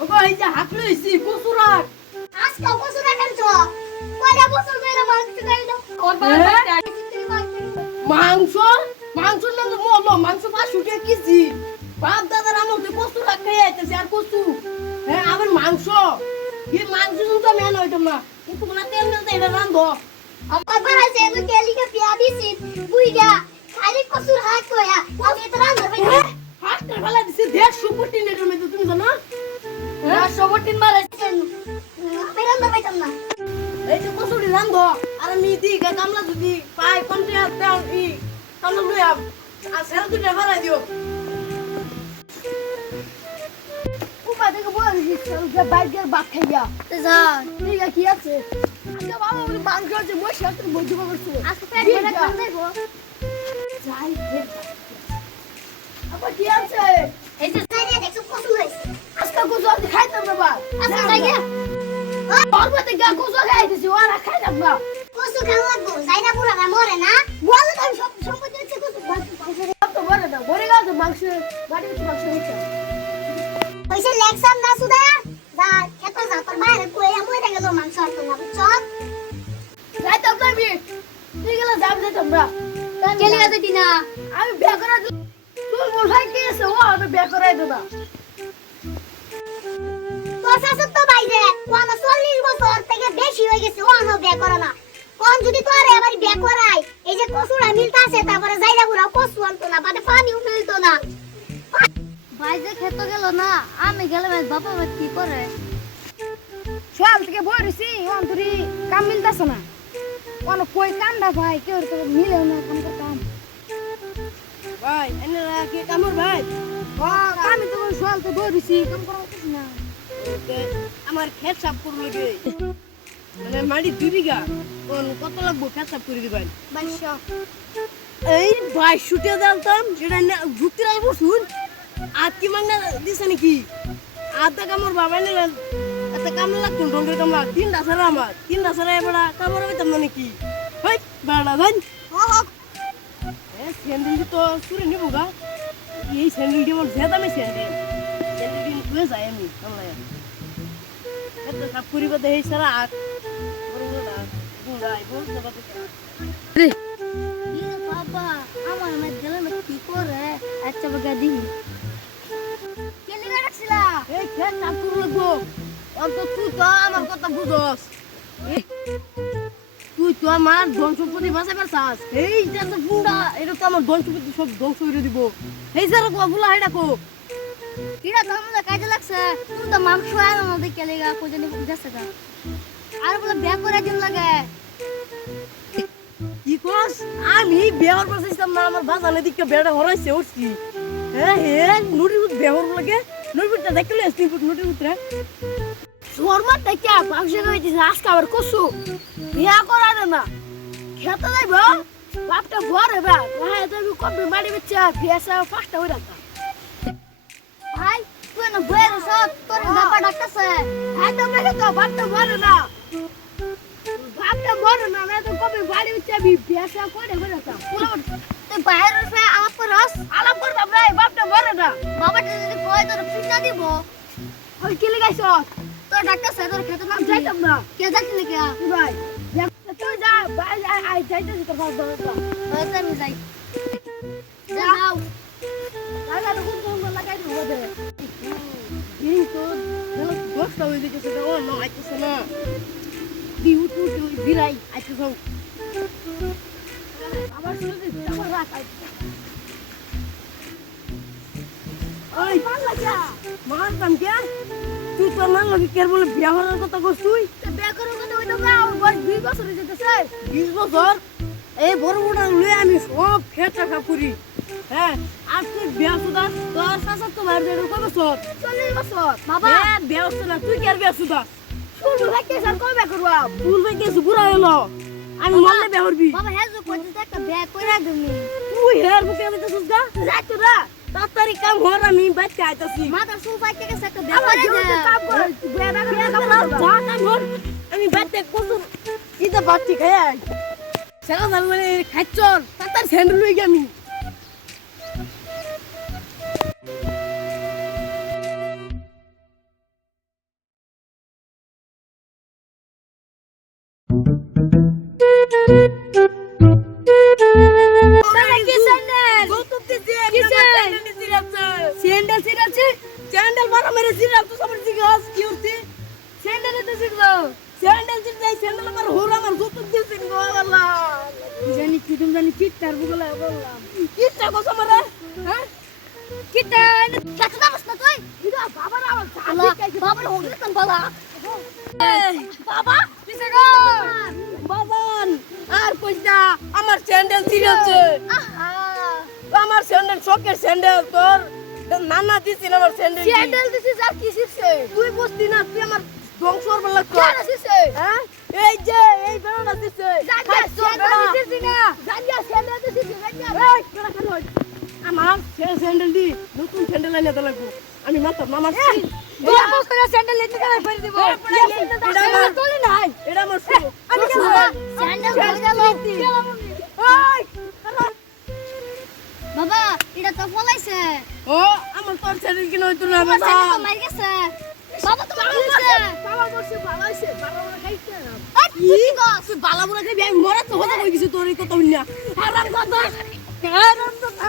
ওগো এই যে হাত লইছি কসুরাক আজকে কসুরা খাইছো কয়টা বছর ধরে মাংস খাইছো ওর মাংস মাংস না তো মলো মাংস 500 টাকা কেজি বাপ দাদার আমতে কসুরাক খেয়ে আইতেছে আর কসু হ্যাঁ আবার মাংস এই মাংস তো মেন হইতাম না কিন্তু না তেল না এটা রান্ধো আমার বাড়াইছে তো কেলিকে পিয়া দিছি বুইডা খালি কসুর হাত কয়া আমি তো রান্না হইছে হাতটা ভালো দিছে 150 কোটি নেটের মধ্যে তুমি জানো হ্যাঁ সবটিন মারাইছে আমি রান্না পাইতাম না এই যে কসুরি রান্ধো আর আমি দি কামলা যদি পাই কন্ট্রাক্ট দাও ই কামলা লই আম আর সেরা দুইটা ভাড়া দিও উপা থেকে বলছি যে বাইকের বাপ খাইয়া যা ঠিক আছে কি আছে আজকে বাবা বলে মাংস আছে মই সাথে বলতে পারছো আজকে পেট ভরে খান যাইবো যাই আবার কি আছে এই যে সাইডে দেখছো কসু হইছে আজকে কসু আমি খাইতাম না বা আজকে যাই গে পরবর্তী গা কসু খাইতেছি ওরা খাইতাম না কসু খাওয়া লাগবো যাইনা পুরা না মরে না বলে তো সব সম্পত্তি হচ্ছে কসু মাংস তো বড় না বড় গেল তো মাংস বাড়ি ਵਿੱਚ মাংস হইছে হইছে লেকসাম না সুদা যা খেত যা তোর বাইরে কইয়া মরে গেল মাংস আর তো না চল যাইতাম না আমি তুই গেলে যাম যাইতাম না কেলি গেছে দিনা আমি বিয়া করা তুই মোর ভাই কে আছে ও আমি বিয়া করাই দেব তোর শাশুড় তো বাইরে ও আমার 40 বছর থেকে বেশি হয়ে গেছে ও আমার বিয়ে করে না কোন যদি তোর এবারে বিয়ে করাই এই যে কসুরা মিলতাছে তারপরে যাইরা পুরা কসু আনতো না বাদে পানিও মিলতো না ভাই যে খেত গেল না আমি গেলাম বাবা কি করে সকাল থেকে বইছি অন্তরি কাম মিলতাছে না কোন কই কামটা ভাই কেউ তো মিলে না কাম করতাম ভাই এনে কি কামর ভাই আমি তো সকাল থেকে বইছি কাম করা হচ্ছে না আমার ক্ষেত সাফ করব লাগে মানে মাটি 2 বিঘা কোন কত লাগবে ক্ষেত সাফ করে দিবেন 2200 এই 2200 টাকা দাম যেটা যুক্তি রাখবো শুন আজ কি মাংনা দিছে নাকি আধা কামর বাবা নে এত কাম লাগতো ডঙ্গের কামলা 3টা ছাড়া আমার 3টা ছাড়া এবারে কামর হইতাম না নাকি হই বাড়া ভাই এ স্যান্ডেল তো সুরে নিবো গা এই স্যান্ডেল দিয়ে আমার জেদামে স্যান্ডেল দিন কই যায় আমি কামলা এত সব করিবা দেই সারা আট বড় বড় বুড়াই বল না রে বাবা আমার মে গেলে মে কি করে আচ্ছা বাগা দি কেলি রাখছিলা এই খেত কাম করব লাগবো অন্ত তুই তো আমার কথা বুঝস তুই তো আমার ধন সম্পত্তি বাঁচাবার চাস এই যে তো বুড়া এটা তো আমার ধন সম্পত্তি সব ধ্বংস করে দিব এই যে বুলা এটা কো কিরা ধর্মদা কাজে লাগছে তুমি তো মাংস আনো না দেখে লেগা কই জানি যাচ্ছে গা আর বলে বিয়া করে দিন লাগে কি কস আমি বেহর বসাইছিলাম না আমার বাজানে দিকে বেড়া হরাইছে উঠছি হ্যাঁ হ্যাঁ নুড়ি উঠ বেহর লাগে নুড়ি উঠটা দেখলে আসছি নুড়ি উঠরে শর্মা থেকে মাংস খাইতেছে আজকে আবার কসু বিয়া করা না খেতে যাইব বাপটা ঘরে বা হ্যাঁ তুমি কবে মারি বেচা বিয়াসা ফাস্টা হই রাখা ভাই তুই না বইরে সব তোর বাবা ডাকতেছে হ্যাঁ তোমরা তো বাপটা ঘরে না বাপটা ঘরে না না তো কবে বাড়ি বেচা বিয়াসা করে হই রাখা তুই বাইরে রসে আমার পর রস আলাপ কর বাপরা বাপটা ঘরে না বাবাটা যদি কয় তোর পিঠা দিব ওই কি লাগাইছ তোর ডাকতেছে তোর খেতে না যাইতাম না কে যাচ্ছি নাকি ভাই তুই যা ভাই আই যাইতেছি তোর বাবা হয়তো আমি যাই যাও লাগা তো কোন লাগাই দিব দে কিন্তু দোস্ত হই দিছে তো ও না আইতেছে না দি উঠু বিরাই আইতেছ আবার শুনে আমার রাখ ওই পাল লাগা মারতাম কে তুই তো না লাগি কের বলে বিয়া হওয়ার কথা কস তুই বিয়া করার কথা হইতো না ওর বয়স 20 বছর হয়ে যেতেছে 20 বছর এই বড় বড় লয়ে আমি সব খেটা খাপুরি হ্যাঁ আর তুই বিয়া সুদা তোর শাসক তো মার দেড় কত বছর 40 বছর বাবা হ্যাঁ বিয়া হচ্ছে না তুই কি আর বিয়া সুদা শুরু থেকে স্যার কবে করবা ফুল ভাই কেসু বুড়া হলো আমি মরলে বিয়া করবি বাবা হেজো কইতে একটা বিয়া কইরা দিমু তুই হের বুকে আমি তো সুদা যাই তো না তাড়াতাড়ি কাম হর আমি বাইতে আইতাছি মাথা সুফাই থেকে একটা বিয়া আমার করে জীবনে দে কাম কর বিয়া না যা কাম হর আমি বাইতে কসু ইদা বাচ্চি খাই সেটা মানে খাচ্ছর তাড়াতাড়ি স্যান্ডেল লই আমি স্যান্ডেল ছিড়াছি স্যান্ডেল মারা মেরে ছিড়াম তো সবার দিকে হাস কি উঠতি স্যান্ডেল তো ছিড়লো স্যান্ডেল ছিড়াই স্যান্ডেল আমার হোরা আমার জুতো দিয়েছে গো আল্লাহ জানি কি তুমি জানি কি তার বুগলা বললাম কি তা কো সমারে হ্যাঁ কি তা কত দামস না তুই ইদা বাবার আমার আল্লাহ বাবার হোগলে তন বাবা বাবা কিসে গো বাবান আর কইতা আমার স্যান্ডেল ছিড়াছে আহা আমার স্যান্ডেল শকের স্যান্ডেল তোর নানা দিছিল আমার স্যান্ডেল স্যান্ডেল দিছিস আর কি শিখছে তুই বুঝতি না তুই আমার ধ্বংসর বলা কেন শিখছে হ্যাঁ এই যে এই বেড়াটা দিছে জানিয়া স্যান্ডেল দিছিস না জানিয়া স্যান্ডেল দিছিস জানিয়া এই কেডা কেন আমার স্যান্ডেল দি নতুন স্যান্ডেল আইনা তো লাগবো আমি মাত্র মামার বিয়া বস করে স্যান্ডেল এনে গায়ে পরে দিব এটা তোলে নাই এটা আমার শুরু আমি স্যান্ডেল পরে গেল ওই বাবা এটা তো ফলাইছে ও আমার তোর স্যান্ডেল কিনা হইতো না আমার বাবা স্যান্ডেল তো মার গেছে বাবা তোমার কি হইছে বাবা বলছে ভালো হইছে ভালো করে খাইতে না কি গস তুই বালা বুড়া খাবি আমি মরা তো হতে কই গেছি তোর এই কথা হইনা হারাম কথা